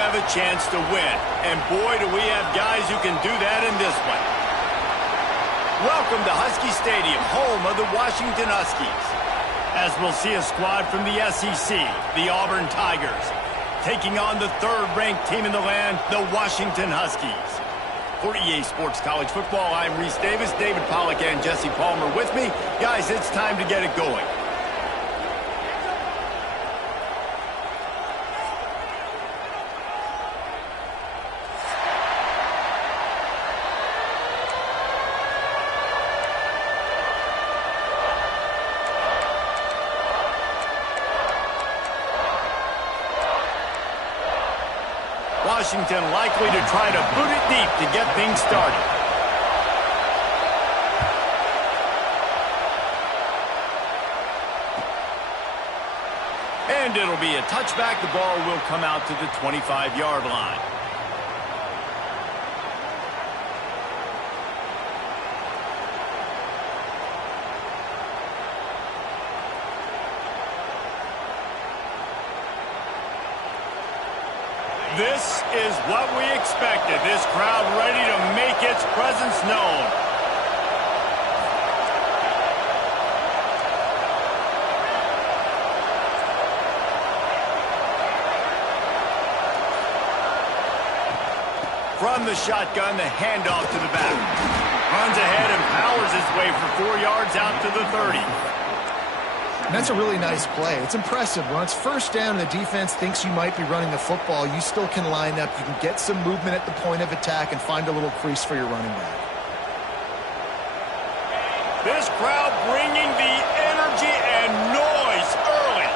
have a chance to win. And boy, do we have guys who can do that in this one. Welcome to Husky Stadium, home of the Washington Huskies. As we'll see a squad from the SEC, the Auburn Tigers, taking on the third-ranked team in the land, the Washington Huskies. For EA Sports College Football, I'm Reese Davis, David Pollack, and Jesse Palmer with me. Guys, it's time to get it going. Washington likely to try to boot it deep to get things started. And it'll be a touchback. The ball will come out to the 25-yard line. This is what we expected. This crowd ready to make its presence known. From the shotgun, the handoff to the back. Runs ahead and powers his way for 4 yards out to the 30. And that's a really nice play. It's impressive. When it's first down and the defense thinks you might be running the football, you still can line up. You can get some movement at the point of attack and find a little crease for your running back. This crowd bringing the energy and noise early.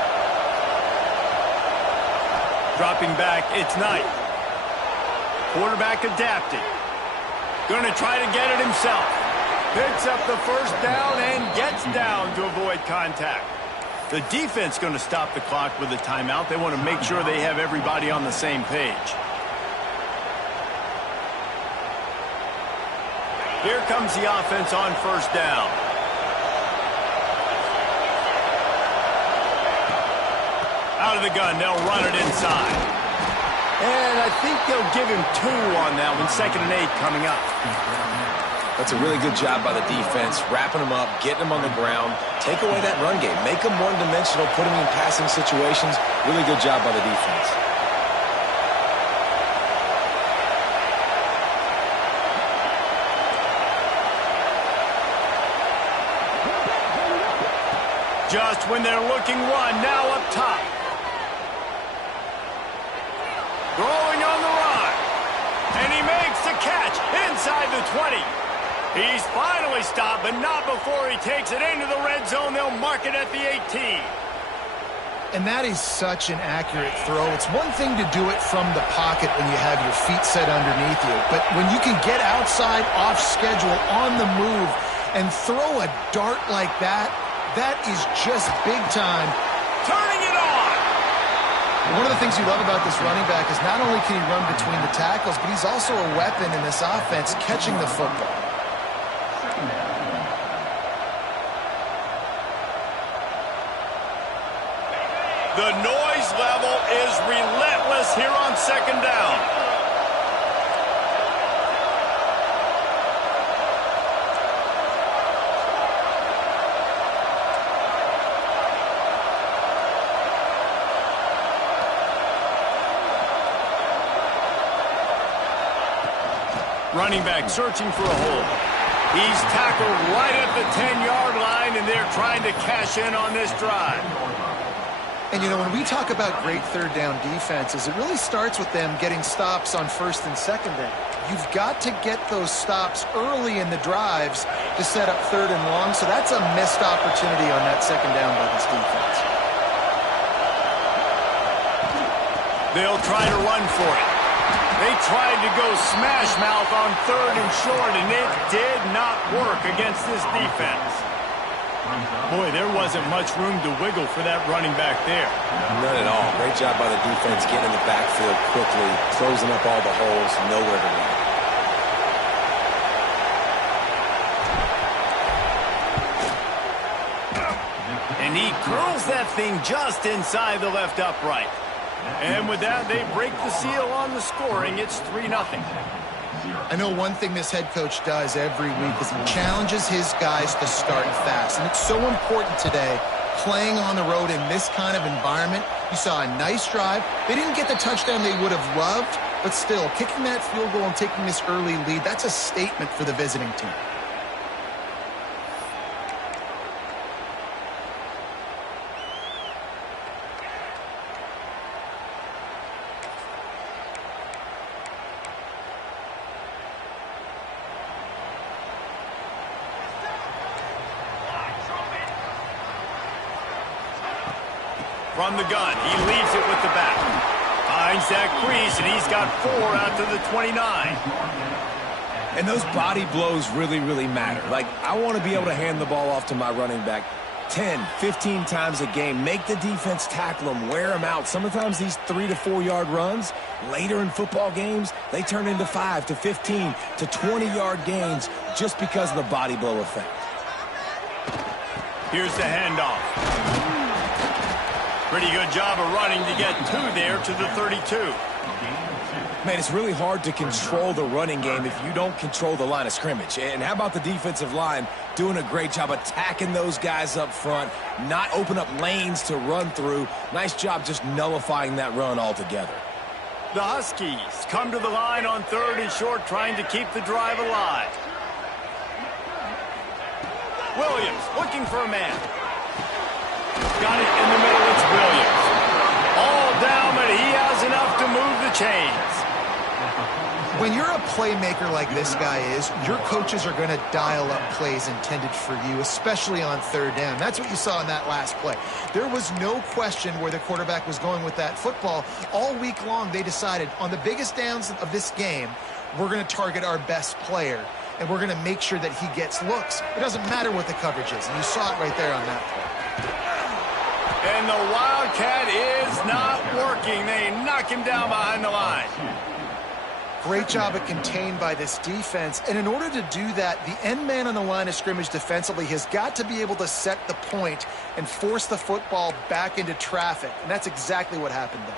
Dropping back, it's Knight. Quarterback adapting. Going to try to get it himself. Picks up the first down and gets down to avoid contact. The defense going to stop the clock with a timeout. They want to make sure they have everybody on the same page. Here comes the offense on first down. Out of the gun, they'll run it inside. And I think they'll give him 2 on that one. 2nd and 8 coming up. That's a really good job by the defense, wrapping them up, getting them on the ground. Take away that run game. Make them one-dimensional, put them in passing situations. Really good job by the defense. Just when they're looking one, now up top. Throwing on the run. And he makes the catch inside the 20. He's finally stopped, but not before he takes it into the red zone. They'll mark it at the 18. And that is such an accurate throw. It's one thing to do it from the pocket when you have your feet set underneath you, but when you can get outside, off schedule, on the move, and throw a dart like that, that is just big time. Turning it on! One of the things you love about this running back is not only can he run between the tackles, but he's also a weapon in this offense catching the football. The noise level is relentless here on 2nd down. Running back searching for a hole. He's tackled right at the 10-yard line, and they're trying to cash in on this drive. And, you know, when we talk about great third down defenses, it really starts with them getting stops on 1st and 2nd down. You've got to get those stops early in the drives to set up 3rd and long, so that's a missed opportunity on that 2nd down by this defense. They'll try to run for it. They tried to go smash mouth on 3rd and short, and it did not work against this defense. Boy, there wasn't much room to wiggle for that running back there. None at all. Great job by the defense getting in the backfield quickly, closing up all the holes, nowhere to run. And he curls that thing just inside the left upright. And with that, they break the seal on the scoring. It's 3-0. I know one thing this head coach does every week is he challenges his guys to start fast. And it's so important today, playing on the road in this kind of environment. You saw a nice drive. They didn't get the touchdown they would have loved, but still, kicking that field goal and taking this early lead, that's a statement for the visiting team. From the gun, he leaves it with the back. Finds that crease, and he's got 4 out to the 29. And those body blows really, really matter. Like, I want to be able to hand the ball off to my running back 10, 15 times a game. Make the defense tackle him, wear him out. Sometimes these 3 to 4 yard runs, later in football games, they turn into 5 to 15 to 20 yard gains just because of the body blow effect. Here's the handoff. Pretty good job of running to get 2 there to the 32. Man, it's really hard to control the running game if you don't control the line of scrimmage. And how about the defensive line doing a great job attacking those guys up front, not open up lanes to run through. Nice job just nullifying that run altogether. The Huskies come to the line on 3rd and short, trying to keep the drive alive. Williams looking for a man. Got it in the middle, it's Williams. All down, but he has enough to move the chains. When you're a playmaker like this guy is, your coaches are going to dial up plays intended for you, especially on 3rd down. That's what you saw in that last play. There was no question where the quarterback was going with that football. All week long, they decided on the biggest downs of this game, we're going to target our best player, and we're going to make sure that he gets looks. It doesn't matter what the coverage is, and you saw it right there on that play. And the Wildcat is not working. They knock him down behind the line. Great job at contained by this defense. And in order to do that, the end man on the line of scrimmage defensively has got to be able to set the point and force the football back into traffic. And that's exactly what happened there.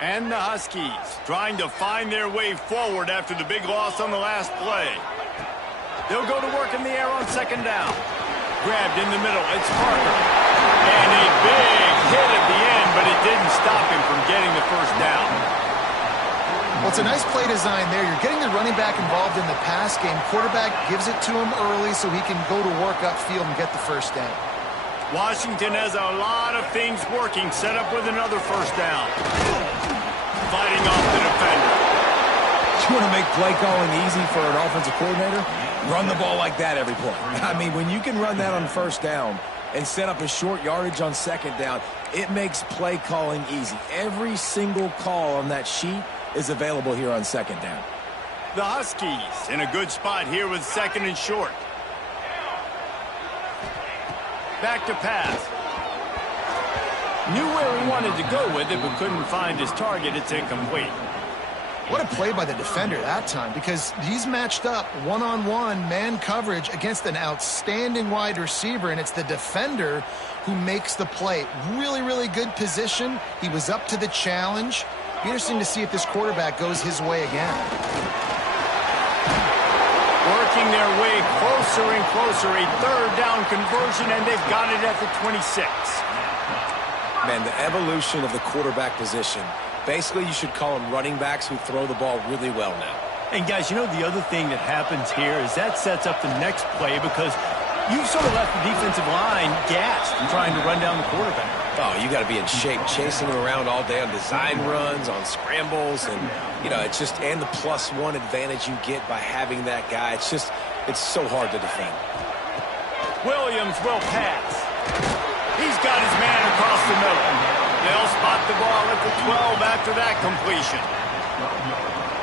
And the Huskies trying to find their way forward after the big loss on the last play. They'll go to work in the air on 2nd down. Grabbed in the middle, it's Parker. And a big hit at the end, but it didn't stop him from getting the 1st down. Well, it's a nice play design there. You're getting the running back involved in the pass game. Quarterback gives it to him early so he can go to work upfield and get the 1st down. Washington has a lot of things working, set up with another 1st down. Fighting off the defender. You want to make play calling easy for an offensive coordinator? Run the ball like that every play. I mean, when you can run that on 1st down and set up a short yardage on 2nd down, it makes play calling easy. Every single call on that sheet is available here on 2nd down. The Huskies in a good spot here with 2nd and short. Back to pass. Knew where he wanted to go with it, but couldn't find his target. It's incomplete. What a play by the defender that time, because he's matched up one-on-one man coverage against an outstanding wide receiver, and it's the defender who makes the play. Really, really good position. He was up to the challenge. Be interesting to see if this quarterback goes his way again. Working their way closer and closer. A 3rd down conversion, and they've got it at the 26. Man, the evolution of the quarterback position. Basically, you should call them running backs who throw the ball really well now. And, guys, you know the other thing that happens here is that sets up the next play because you've sort of left the defensive line gassed and trying to run down the quarterback. Oh, you got to be in shape, chasing him around all day on design runs, on scrambles, and, you know, it's just, and the +1 advantage you get by having that guy. It's just, it's so hard to defend. Williams will pass. He's got his man across the middle. They'll spot the ball at the 12 after that completion.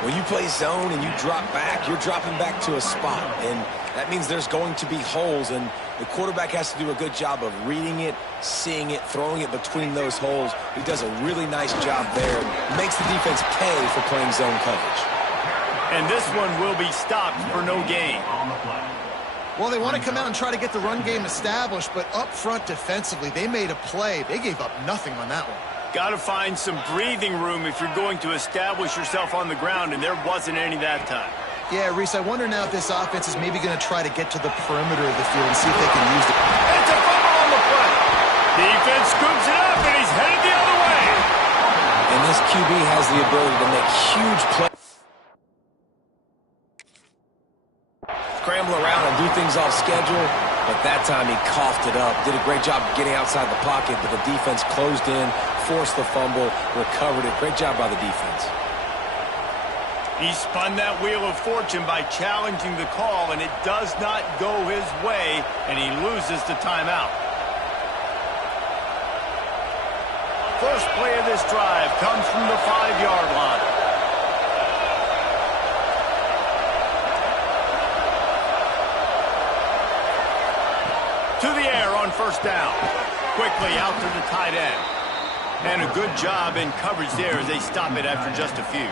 When you play zone and you drop back, you're dropping back to a spot, and that means there's going to be holes, and the quarterback has to do a good job of reading it, seeing it, throwing it between those holes. He does a really nice job there. Makes the defense pay for playing zone coverage. And this one will be stopped for no gain. Well, they want to come out and try to get the run game established, but up front defensively, they made a play. They gave up nothing on that one. Got to find some breathing room if you're going to establish yourself on the ground, and there wasn't any that time. Yeah, Reese, I wonder now if this offense is maybe going to try to get to the perimeter of the field and see if they can use it. It's a fumble on the play. Defense scoops it up, and he's headed the other way. And this QB has the ability to make huge plays. Scramble around and do things off schedule, but that time he coughed it up. Did a great job of getting outside the pocket, but the defense closed in, forced the fumble, recovered it. Great job by the defense. He spun that wheel of fortune by challenging the call, and it does not go his way, and he loses the timeout. First play of this drive comes from the 5-yard line. To the air on first down. Quickly out to the tight end. And a good job in coverage there as they stop it after just a few.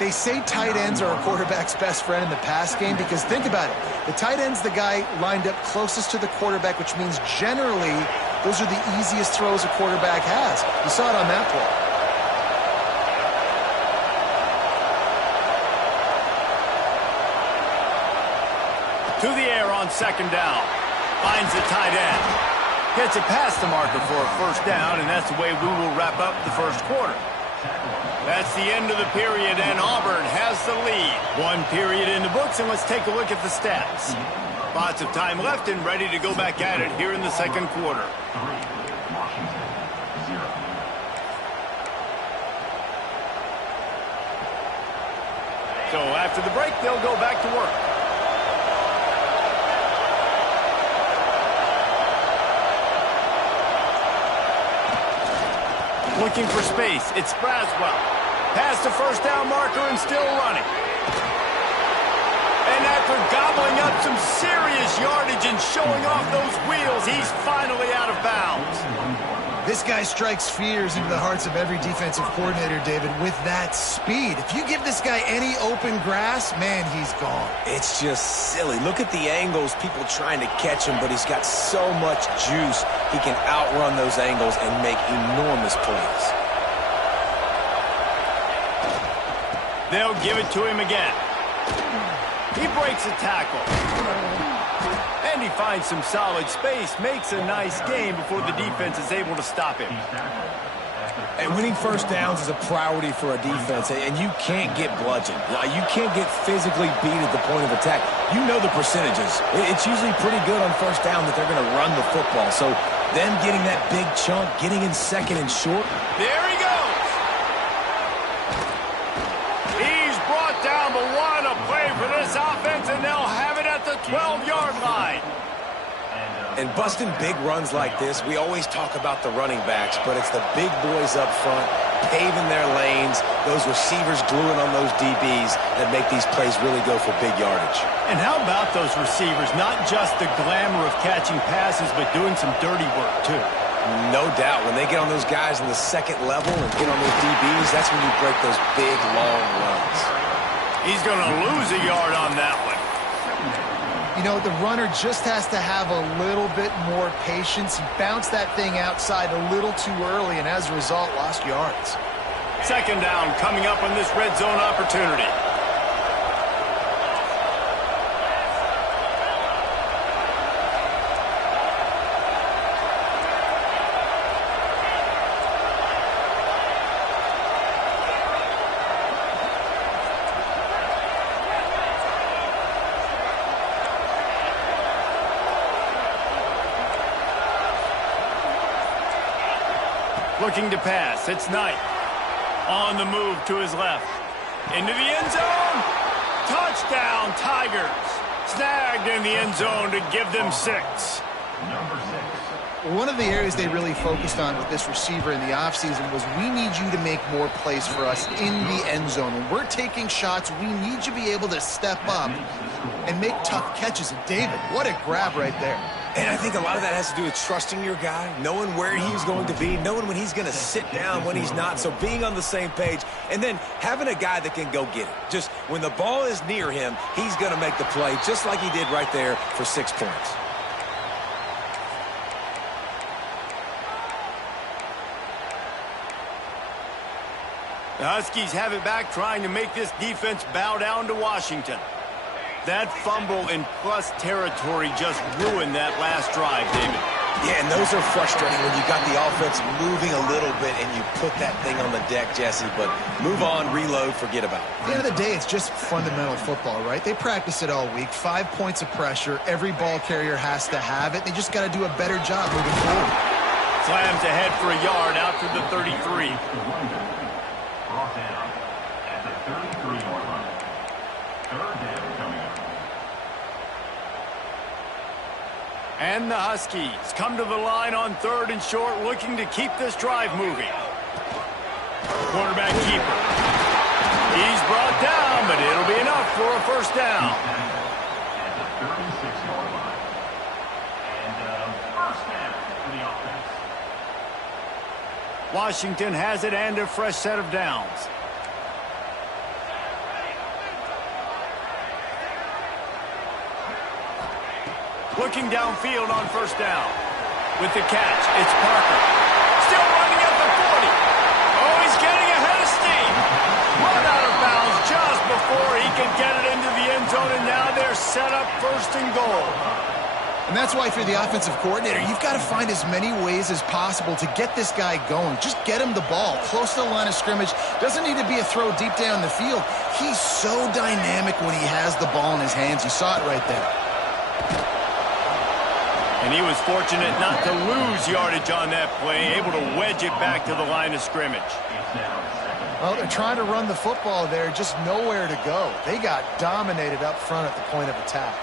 They say tight ends are a quarterback's best friend in the pass game because think about it. The tight end's the guy lined up closest to the quarterback, which means generally those are the easiest throws a quarterback has. You saw it on that play. To the air on second down. Finds the tight end. Gets it past the marker for a first down, and that's the way we will wrap up the first quarter. That's the end of the period, and Auburn has the lead. One period in the books, and let's take a look at the stats. Lots of time left and ready to go back at it here in the second quarter. So after the break, they'll go back to work. Looking for space. It's Braswell. Past the first down marker and still running. And after gobbling up some serious yardage and showing off those wheels, he's finally out of bounds. This guy strikes fears into the hearts of every defensive coordinator, David, with that speed. If you give this guy any open grass, man, he's gone. It's just silly. Look at the angles, people trying to catch him, but he's got so much juice. He can outrun those angles and make enormous plays. They'll give it to him again. He breaks a tackle. And he finds some solid space, makes a nice game before the defense is able to stop him. And winning first downs is a priority for a defense, and you can't get bludgeoned. You can't get physically beat at the point of attack. You know the percentages. It's usually pretty good on first down that they're going to run the football. So them getting that big chunk, getting in second and short. There he goes. He's brought down, but what a play for this offense, and they'll have it at the 12-yard line. And busting big runs like this, we always talk about the running backs, but it's the big boys up front, paving their lanes, those receivers gluing on those DBs that make these plays really go for big yardage. And how about those receivers? Not just the glamour of catching passes, but doing some dirty work, too. No doubt. When they get on those guys in the second level and get on those DBs, that's when you break those big, long runs. He's going to lose a yard on that one. You know, the runner just has to have a little bit more patience. He bounced that thing outside a little too early, and as a result, lost yards. Second down coming up on this red zone opportunity. Looking to pass. It's Knight. On the move to his left. Into the end zone. Touchdown, Tigers. Snagged in the end zone to give them 6. One of the areas they really focused on with this receiver in the offseason was we need you to make more plays for us in the end zone. When we're taking shots, we need you to be able to step up and make tough catches. And David, what a grab right there. And I think a lot of that has to do with trusting your guy, knowing where he's going to be, knowing when he's going to sit down, when he's not. So being on the same page, and then having a guy that can go get it. Just when the ball is near him, he's going to make the play, just like he did right there for 6 points. The Huskies have it back, trying to make this defense bow down to Washington. That fumble in plus territory just ruined that last drive, David. Yeah, and those are frustrating when you got the offense moving a little bit and you put that thing on the deck, Jesse. But move on, reload, forget about it. At the end of the day, it's just fundamental football, right? They practice it all week. 5 points of pressure. Every ball carrier has to have it. They just got to do a better job moving forward. Slams ahead for a yard out to the 33. Brought down at the 33-yard line. Third down coming up. And the Huskies come to the line on 3rd and short, looking to keep this drive moving. Quarterback keeper. He's brought down, but it'll be enough for a first down. At the 36-yard line. And first down for the offense. Washington has it and a fresh set of downs. Looking downfield on first down. With the catch, it's Parker. Still running at the 40. Oh, he's getting ahead of steam. Run out of bounds just before he can get it into the end zone, and now they're set up 1st and goal. And that's why if you're the offensive coordinator, you've got to find as many ways as possible to get this guy going. Just get him the ball close to the line of scrimmage. Doesn't need to be a throw deep down the field. He's so dynamic when he has the ball in his hands. You saw it right there. And he was fortunate not to lose yardage on that play, able to wedge it back to the line of scrimmage. Well, they're trying to run the football there, just nowhere to go. They got dominated up front at the point of attack.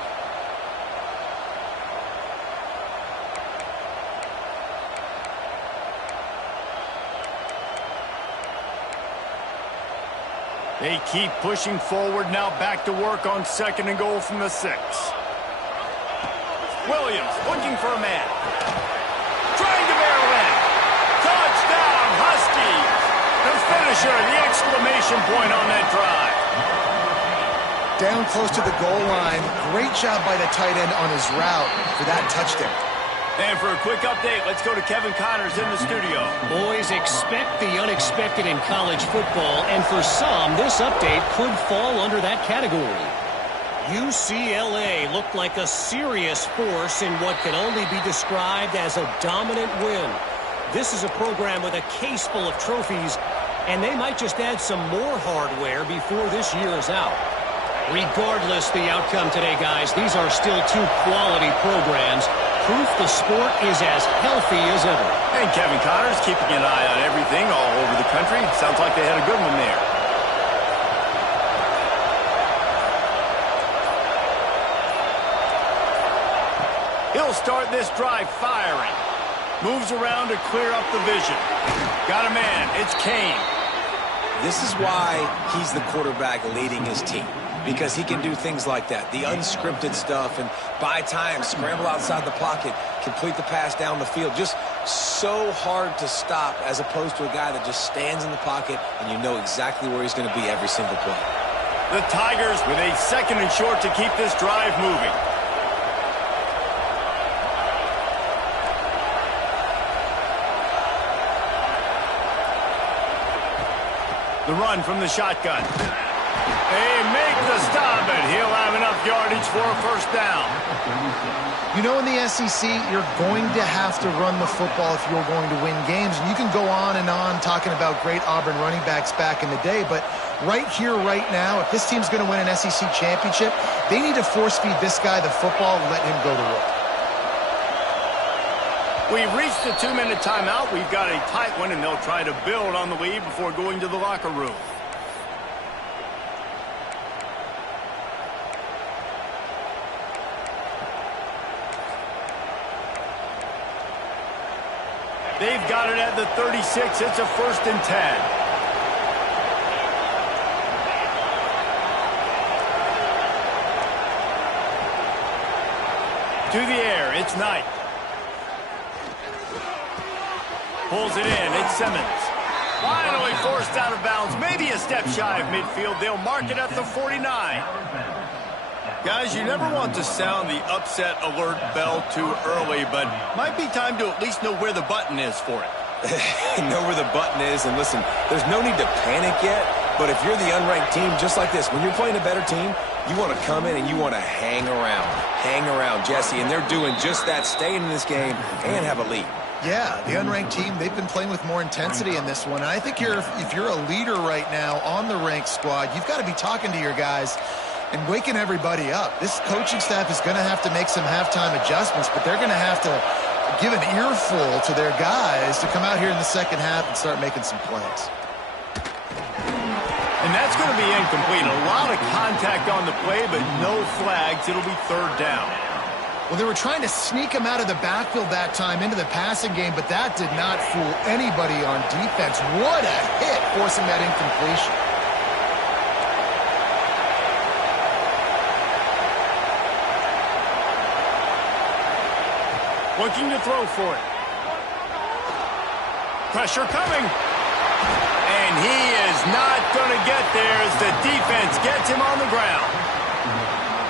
They keep pushing forward, now back to work on 2nd and goal from the 6. Williams looking for a man. Trying to barrel in. Touchdown, Huskies. The finisher, the exclamation point on that drive. Down close to the goal line. Great job by the tight end on his route for that touchdown. And for a quick update, let's go to Kevin Connors in the studio. Boys, expect the unexpected in college football, and for some, this update could fall under that category. UCLA looked like a serious force in what can only be described as a dominant win. This is a program with a case full of trophies, and they might just add some more hardware before this year is out. Regardless the outcome today, guys, these are still 2 quality programs. Proof the sport is as healthy as ever. And Kevin Connors keeping an eye on everything all over the country. Sounds like they had a good one there. He'll start this drive firing. Moves around to clear up the vision. Got a man. It's Kane. This is why he's the quarterback leading his team, because he can do things like that, the unscripted stuff, and buy time, scramble outside the pocket, complete the pass down the field. Just so hard to stop as opposed to a guy that just stands in the pocket and you know exactly where he's going to be every single play. The Tigers with a 2nd and short to keep this drive moving. The run from the shotgun. They make the stop, and he'll have enough yardage for a first down. You know, in the SEC, you're going to have to run the football if you're going to win games. And you can go on and on talking about great Auburn running backs back in the day, but right here, right now, if this team's going to win an SEC championship, they need to force-feed this guy the football and let him go to work. We've reached the 2-minute timeout. We've got a tight one, and they'll try to build on the lead before going to the locker room. They've got it at the 36. It's a 1st and 10. To the air, it's Knight. Pulls it in, it's Simmons. Finally forced out of bounds, maybe a step shy of midfield. They'll mark it at the 49. Guys, you never want to sound the upset alert bell too early, but might be time to at least know where the button is for it. Know where the button is, and listen, there's no need to panic yet, but if you're the unranked team, just like this, when you're playing a better team, you want to come in and you want to hang around, Jesse, and they're doing just that, staying in this game and have a lead. Yeah, the unranked team, they've been playing with more intensity in this one. And I think if you're a leader right now on the ranked squad, you've got to be talking to your guys and waking everybody up. This coaching staff is going to have to make some halftime adjustments, but they're going to have to give an earful to their guys to come out here in the second half and start making some plays. And that's going to be incomplete. A lot of contact on the play, but no flags. It'll be third down. Well, they were trying to sneak him out of the backfield that time into the passing game, but that did not fool anybody on defense. What a hit, forcing that incompletion. Looking to throw for it. Pressure coming. And he is not going to get there as the defense gets him on the ground.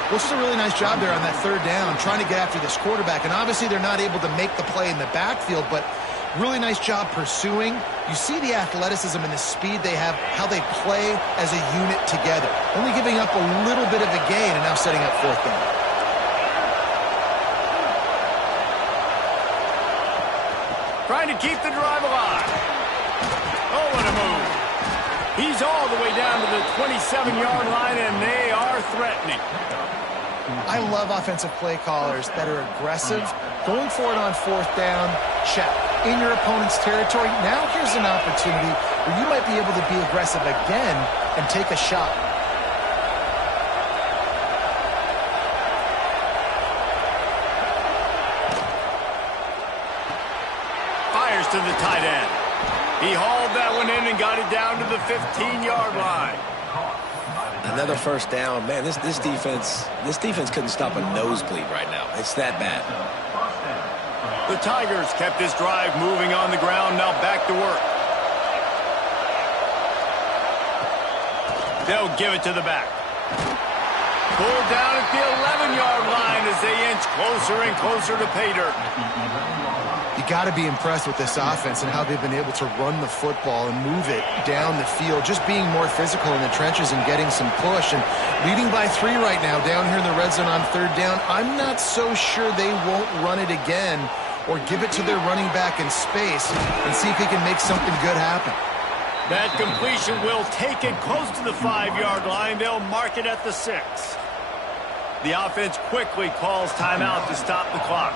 Well, it's just a really nice job there on that third down, trying to get after this quarterback. And obviously they're not able to make the play in the backfield, but really nice job pursuing. You see the athleticism and the speed they have, how they play as a unit together. Only giving up a little bit of a gain and now setting up fourth down. Trying to keep the drive alive. Oh, what a move. He's all the way down to the 27-yard line, and they are threatening. I love offensive play callers that are aggressive. Going for it on fourth down, check. In your opponent's territory, now here's an opportunity where you might be able to be aggressive again and take a shot. Fires to the tight end. He hauled that one in and got it down to the 15-yard line. Another first down. Man, this defense couldn't stop a nosebleed right now. It's that bad. The Tigers kept this drive moving on the ground, now back to work. They'll give it to the back. Pulled down at the 11-yard line as they inch closer and closer to pay dirt. You got to be impressed with this offense and how they've been able to run the football and move it down the field, just being more physical in the trenches and getting some push. And leading by 3 right now down here in the red zone on third down, I'm not so sure they won't run it again or give it to their running back in space and see if he can make something good happen. That completion will take it close to the 5-yard line. They'll mark it at the 6. The offense quickly calls timeout to stop the clock.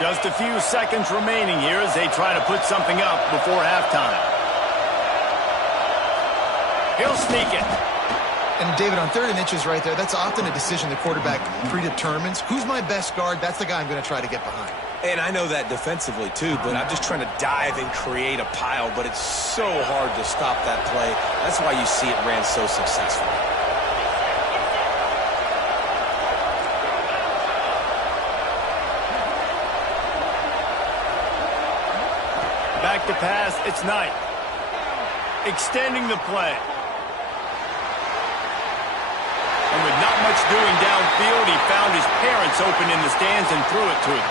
Just a few seconds remaining here as they try to put something up before halftime. He'll sneak it. And, David, on 3rd and inches right there, that's often a decision the quarterback predetermines. Who's my best guard? That's the guy I'm going to try to get behind. And I know that defensively, too, but I'm just trying to dive and create a pile, but it's so hard to stop that play. That's why you see it ran so successful. Back to pass, it's Knight. Extending the play. And with not much doing downfield, he found his parents open in the stands and threw it to him.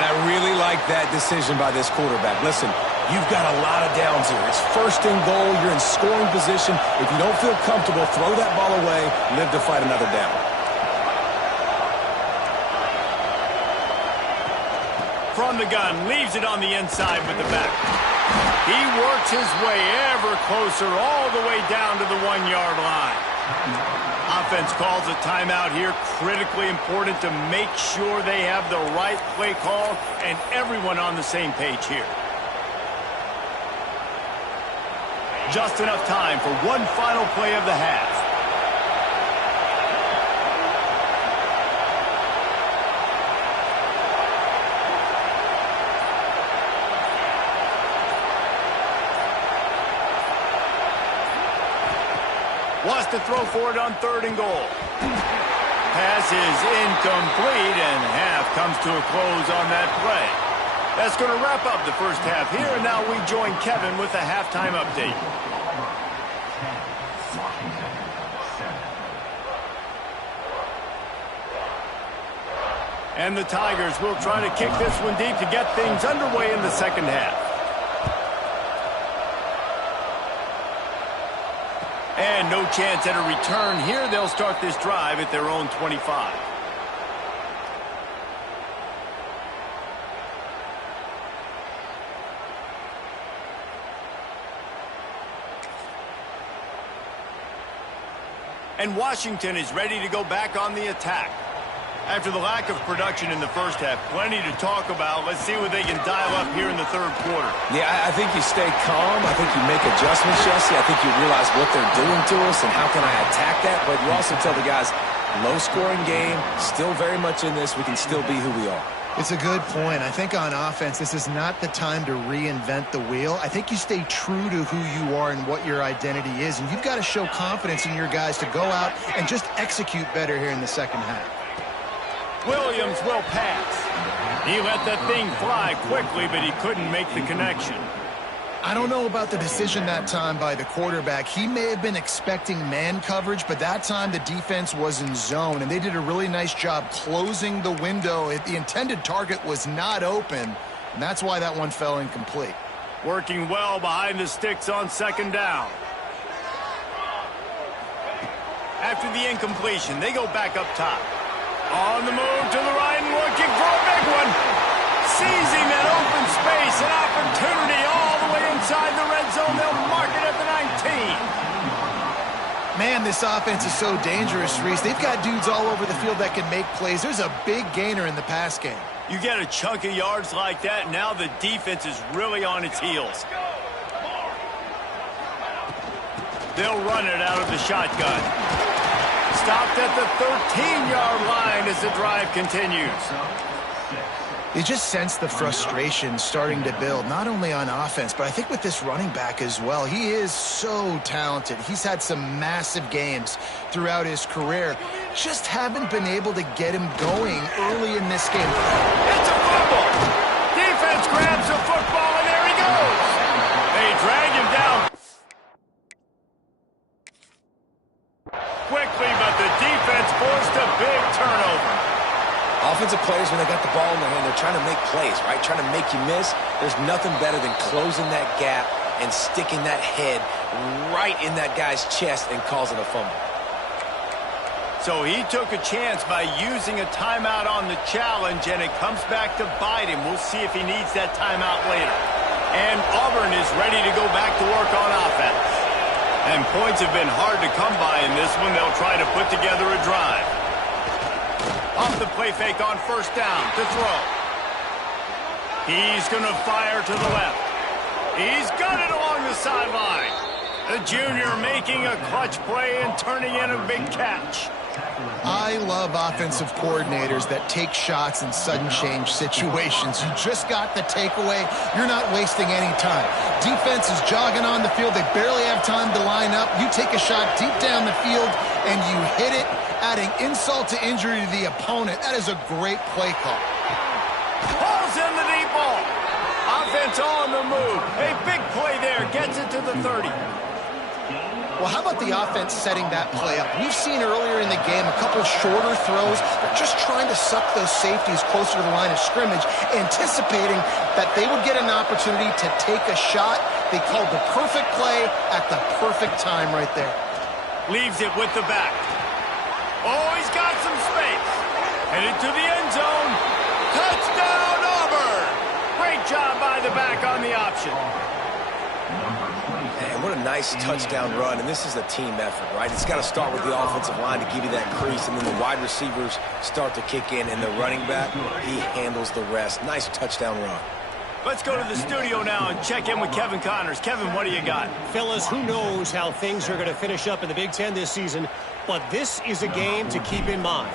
And I really like that decision by this quarterback. Listen, you've got a lot of downs here. It's 1st and goal. You're in scoring position. If you don't feel comfortable, throw that ball away. Live to fight another down. From the gun, leaves it on the inside with the back. He works his way ever closer all the way down to the 1-yard line. Offense calls a timeout here. Critically important to make sure they have the right play call and everyone on the same page here. Just enough time for one final play of the half. Wants to throw for it on 3rd and goal. Pass is incomplete, and half comes to a close on that play. That's going to wrap up the first half here, and now we join Kevin with the halftime update. And the Tigers will try to kick this one deep to get things underway in the second half. And no chance at a return here. They'll start this drive at their own 25. And Washington is ready to go back on the attack. After the lack of production in the first half, plenty to talk about. Let's see what they can dial up here in the third quarter. Yeah, I think you stay calm. I think you make adjustments, Jesse. I think you realize what they're doing to us and how can I attack that. But you also tell the guys, low-scoring game, still very much in this. We can still be who we are. It's a good point. I think on offense, this is not the time to reinvent the wheel. I think you stay true to who you are and what your identity is, and you've got to show confidence in your guys to go out and just execute better here in the second half. Williams will pass. He let that thing fly quickly, but he couldn't make the connection. I don't know about the decision that time by the quarterback. He may have been expecting man coverage, but that time the defense was in zone, and they did a really nice job closing the window. The intended target was not open, and that's why that one fell incomplete. Working well behind the sticks on second down. After the incompletion, they go back up top. On the move to the right and looking for a big one. Seizing that open space, an opportunity all the way inside the red zone. They'll mark it at the 19. Man, this offense is so dangerous, Reese. They've got dudes all over the field that can make plays. There's a big gainer in the pass game. You get a chunk of yards like that, now the defense is really on its heels. They'll run it out of the shotgun. Stopped at the 13-yard line as the drive continues. You just sense the frustration starting to build, not only on offense, but I think with this running back as well. He is so talented. He's had some massive games throughout his career. Just haven't been able to get him going early in this game. It's a fumble. Defense grabs the football, and there he goes. They drag him down quickly, but the defense forced a big turnover. Offensive players, when they got the ball in their hand, they're trying to make plays, right? Trying to make you miss. There's nothing better than closing that gap and sticking that head right in that guy's chest and causing a fumble. So he took a chance by using a timeout on the challenge, and it comes back to bite him. We'll see if he needs that timeout later. And Auburn is ready to go back to work on offense. And points have been hard to come by in this one. They'll try to put together a drive. Off the play fake on first down to throw. He's going to fire to the left. He's got it along the sideline. The junior making a clutch play and turning in a big catch. I love offensive coordinators that take shots in sudden change situations. You just got the takeaway. You're not wasting any time. Defense is jogging on the field. They barely have time to line up. You take a shot deep down the field, and you hit it, adding insult to injury to the opponent. That is a great play call. Pulls in the deep ball. Offense on the move. A big play there. Gets it to the 30. Well, how about the offense setting that play up? We've seen earlier in the game a couple shorter throws. They're just trying to suck those safeties closer to the line of scrimmage, anticipating that they would get an opportunity to take a shot. They called the perfect play at the perfect time right there. Leaves it with the back. Oh, he's got some space. Headed to the end zone. Touchdown, Auburn. Great job by the back on the option. Man, what a nice touchdown run, and this is a team effort, right? It's got to start with the offensive line to give you that crease, and then the wide receivers start to kick in, and the running back, he handles the rest. Nice touchdown run. Let's go to the studio now and check in with Kevin Connors. Kevin, what do you got? Fellas, who knows how things are going to finish up in the Big Ten this season, but this is a game to keep in mind.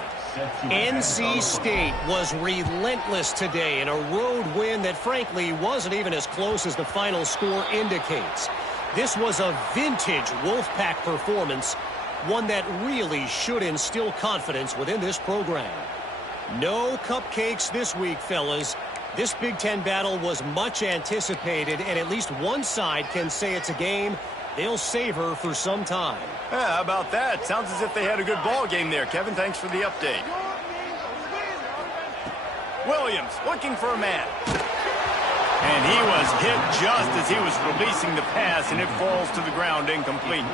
NC State was relentless today in a road win that, frankly, wasn't even as close as the final score indicates. This was a vintage Wolfpack performance, one that really should instill confidence within this program. No cupcakes this week, fellas. This Big Ten battle was much anticipated, and at least one side can say it's a game they'll savor for some time. Yeah, how about that? Sounds as if they had a good ball game there. Kevin, thanks for the update. Williams looking for a man. And he was hit just as he was releasing the pass, and it falls to the ground incomplete.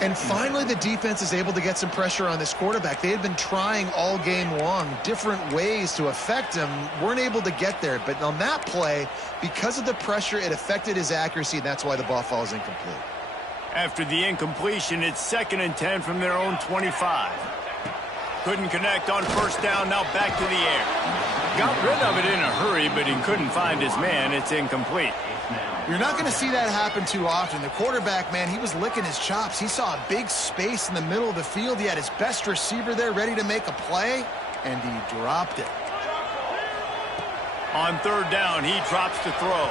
And finally, the defense is able to get some pressure on this quarterback. They had been trying all game long different ways to affect him, weren't able to get there. But on that play, because of the pressure, it affected his accuracy, and that's why the ball falls incomplete. After the incompletion, it's 2nd and 10 from their own 25. Couldn't connect on first down, now back to the air. Got rid of it in a hurry, but he couldn't find his man. It's incomplete. You're not going to see that happen too often. The quarterback, man, he was licking his chops. He saw a big space in the middle of the field. He had his best receiver there ready to make a play, and he dropped it. On 3rd down, he drops to throw.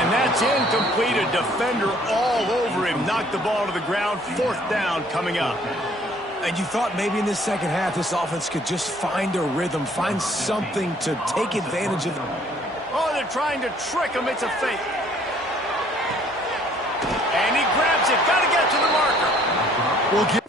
And that's incomplete. A defender all over him. Knocked the ball to the ground. 4th down coming up. And you thought maybe in this second half this offense could just find a rhythm, find something to take advantage of. Oh, they're trying to trick him. It's a fake. And he grabs it. Got to get to the marker. We'll get